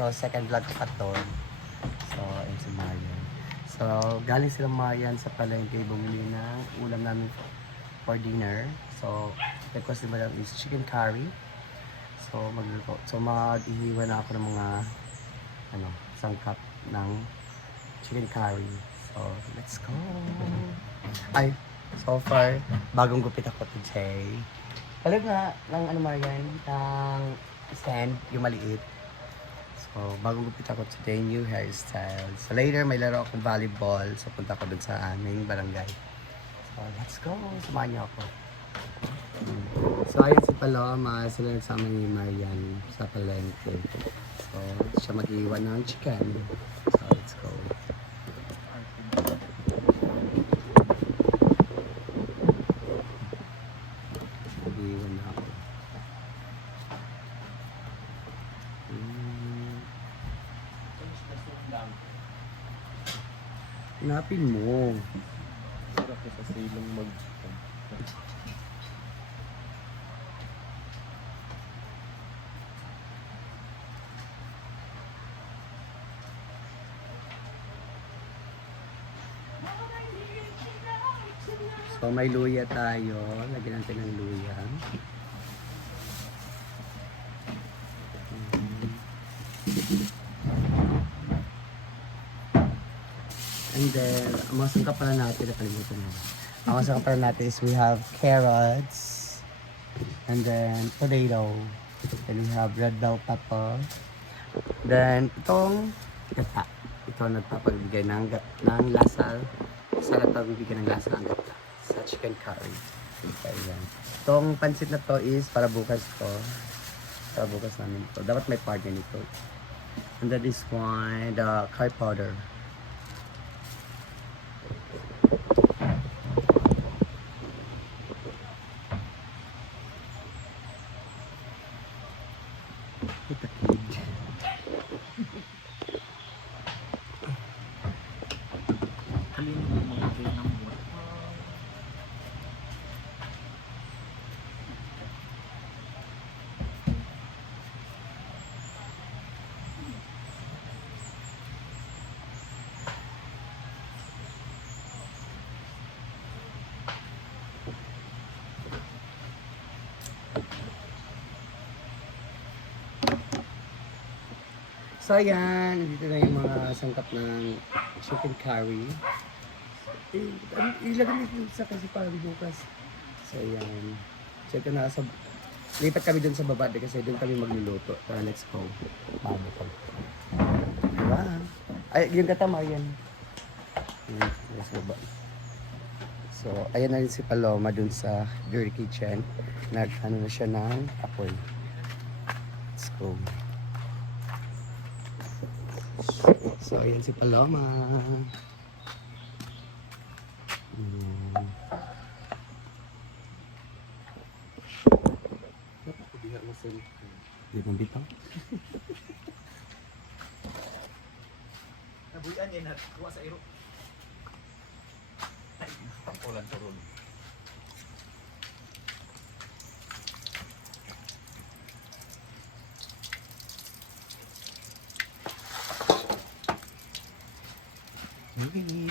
So, second vlog ko pa to. So, ayun si Marian. So, galing sila Marian sa palengke bumili ng ulam namin for dinner. So, request ni Madam is chicken curry. So, magluluto. So, maghihiwa na ako ng mga sangkap ng chicken curry. So, let's go! Ay, so far, bagong gupit ako today. Palag nga ng Marian, ng stand, yung maliit. So, bagong gupit ako today, new hairstyle. So, later, may laro akong volleyball. So, punta ko dun sa aming barangay. So, let's go! Samahan niyo ako. So, ayun si Paloma. Sila nagsama ni Marian sa palengke. So, siya mag-iwan ng chicken. So, let's go. Mag-iwan na ako. Hanapin mo. Sarap ko sa silong mag... So, may luya tayo. Lagyan natin ng luya. And then, ang mga sangkap pala natin, nakalimutan mo. Ang mga sangkap pala natin is we have carrots, and then potato, then we have red bell pepper, then itong gata. Ito nagpapagbigay ng lasa. Sarap pagbibigay ng lasa ng gata sa chicken curry. Ayan. Itong pansit na to is para bukas to. Para bukas namin to. Dapat may partner nito. And then this one, the curry powder. Ito kid. Halin mo mga kayo ng buwan. So ayan, dito na yung mga sangkap ng chicken curry. Ilagay nito sa kasi para bukas. So ayan. So ito na, lipat kami dun sa baba kasi dun kami magluluto. Tara, let's go. Bago ko. Diba? Ay, yung katama yan. Ayan, sa baba. So, ayan na rin si Paloma dun sa Dirty Kitchen. Nag-ano na siya ng apoy. Let's go. So, ayan si Paloma. Di mo bitaw? Nabuyan yan na. Kuha sa iro. Pangkulan turun. Okay.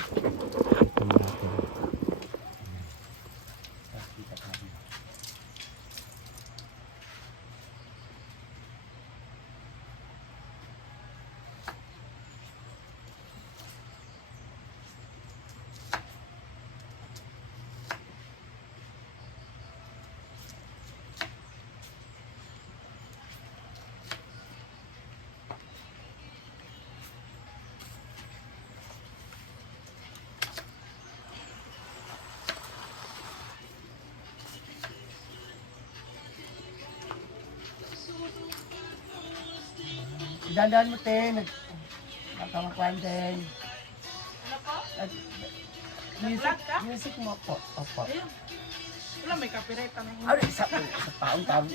Dandan mo, Ten. Nakamakwan din. Ano po? Music mo po. Opo. Ayun. Wala, may copyright na yun. Ano, isa taong.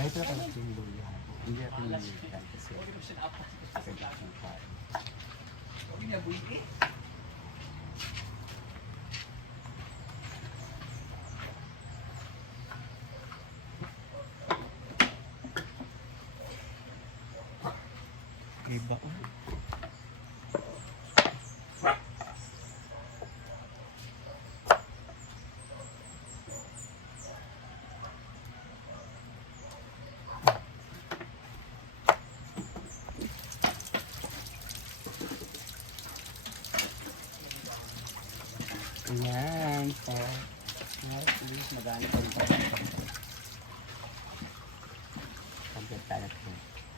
Dahil ito na yung luya. Hindi natin nililigyan kasi kasi chicken curry. Iba. Ayan. So, please magana pa rin tayo. Complete tayo ito.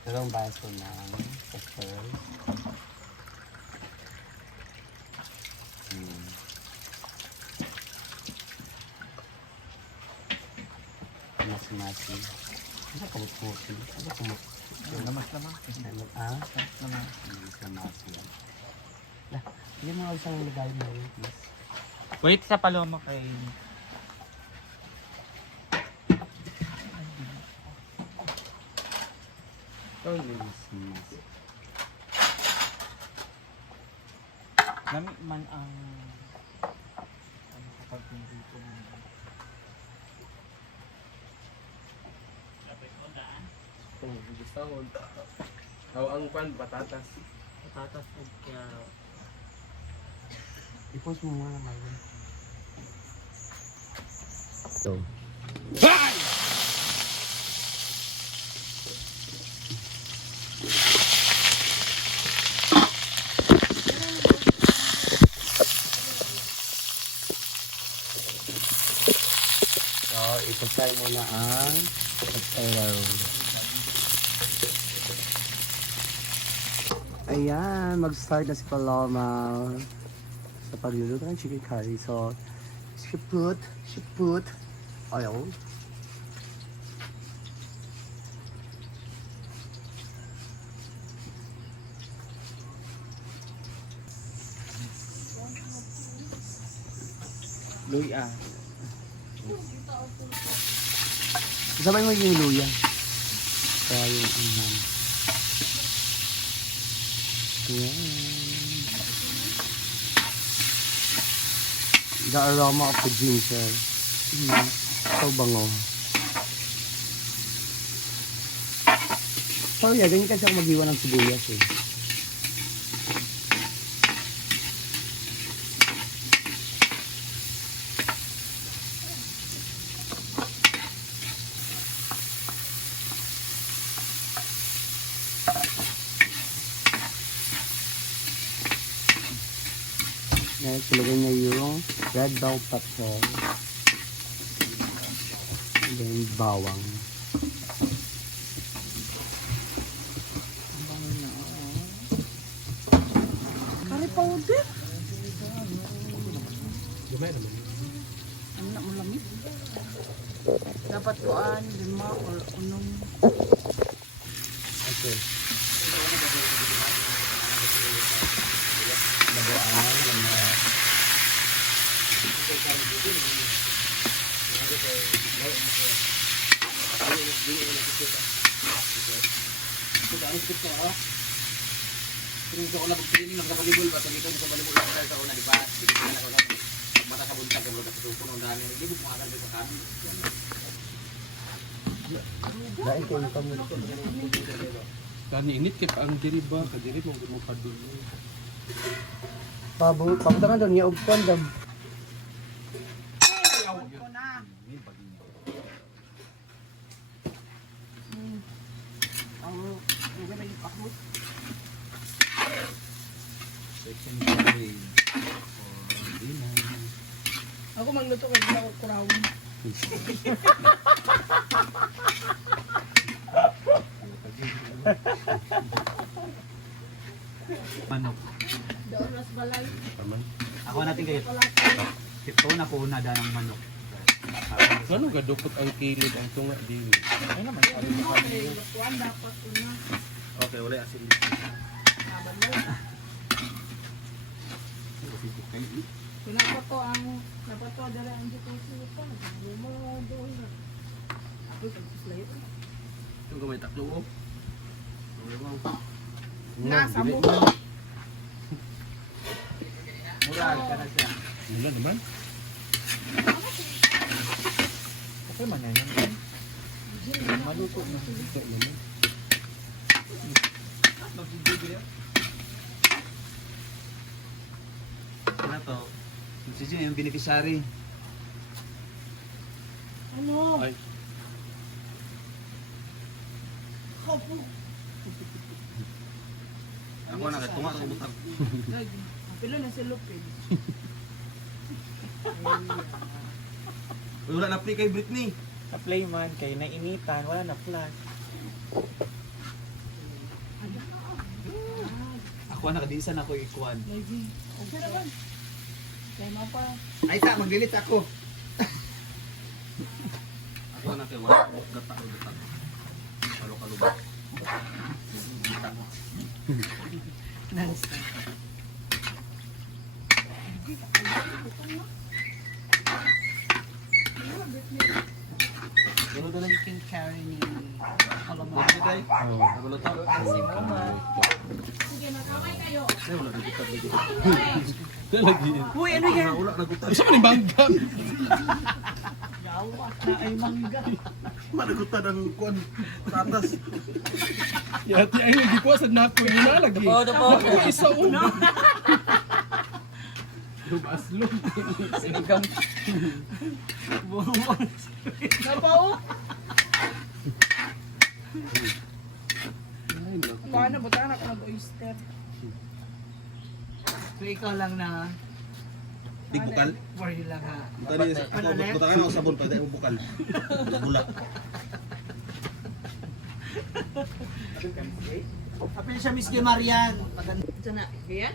Dalawang baso ng pepper. Masi-masi. Ano kumut-muti? Ano kumut? Lamas-lamas. Ah? Lamas. Masi-masi yan. Lah, hindi mo nga isang lagay mo yun, please. Wait sa paloma kay... Oh, masi-masi. Nami man ang... Ano kapag hindi ko man... Sahod. Ang kwan, patatas. Patatas o kaya... I-post mo muna naman yun. Ito. So, ipasay mo na ang potato. Ayan, mag-start na si Paloma sa pagluluto ng chicken curry. So, she put oil. Luya. Sabay mo yung luya. Kaya yung anhan. Ayan. The aroma of the ginger. So bango. So yeah, ganyan kasi ako mag-iwan ng sibuyas eh. Ngayon, tulagay niya yung red bell pepper. And then, bawang. Curry powder. Gamay naman. Ano na mo lamig? Dapat kuan 5 or 6. Okay. Labuan, lamat. Pero ko na pag-training ng kabalibol ba dito sa kabalibol sa sa una di ba? Sige na ako lang. Mata sa buntag ng mga tutupo ng dami. Hindi mo kumakan sa kami. Dahil kayo pa mo. Kani init kit ang diri ba? Kadiri mo padulo. Pabutangan doon niya og kondom. Ko na. Ang gagawin yung pakot. Second grade. For dinner. Ako magluto kay Bila ko kurawin. Manok. Doon mas balay. Ako natin kayo. Ito na po na ng manok. Ano gadupot ang kilid ang tunga dili. Ay naman. Okay, kuan dapat una. Okay, wala asin. Pinapato ang napato dala ang dito sa ito. Mo doon. Ako sa slide. Yung gamay taklo oh. Nasa mo. Murag ka na siya. Wala naman. Okay man yan. Maluto na. Ano to? Si Jim yung beneficiary. Ano? Ay. Ako na tunga sa butang. Pilo na si Lupin. Wala na play kay Britney. Na-play man, kay nainitan, wala na flash. Ako na, kadisan ako ikuan. Maybe. Okay naman. Kaya mo pa. Ay sa, mag-delete ako. Ako na kay wala gata o gata. Kalo-kalo ba? Nonstop. Ano na lang? Chicken curry ni Kalama. Ano day? Nagulo to? Si Mama. Ay, wala nagutan lagi. Lagi. Uy, ano yan? Wala nagutan. Isa man yung banggang. Yawa na ay mangga. Managutan ang kuan. Tatas. Yati ay hindi ko sa nako yun na lagi. Nako isa o. Lumaslog. Sinigang. Buong. Napao? Ay, naku. Paano ba tayo nag-oyster? So ikaw lang na Di bukal. for you lang ha. Tadi butakan ako sabon pag tayo bukal. Bulak. Apil siya Miss Kay Marian. Sana, yan?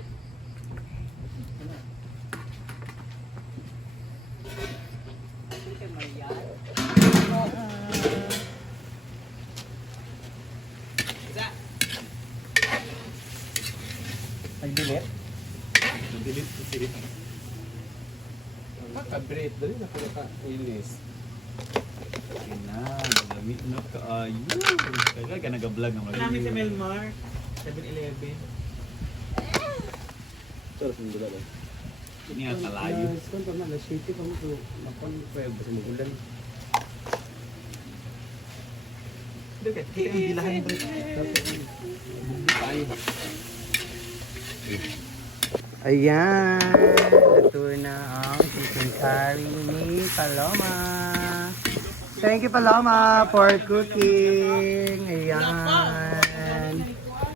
Nag-delete? Delete si Makabreak. Dali na pala ka. Ilis. Ginamit na kaayo. Kaya ka nag-vlog naman. Namin sa Melmar. 7-Eleven. Terus mula lang. Ini ang kalayo. Kung pa man, na-shake pa mo ito. Napang-pwede sa magulan. Kaya ang bilahan bro. Ayan, ito na ang chicken curry ni Paloma. Thank you Paloma for cooking. Ayan.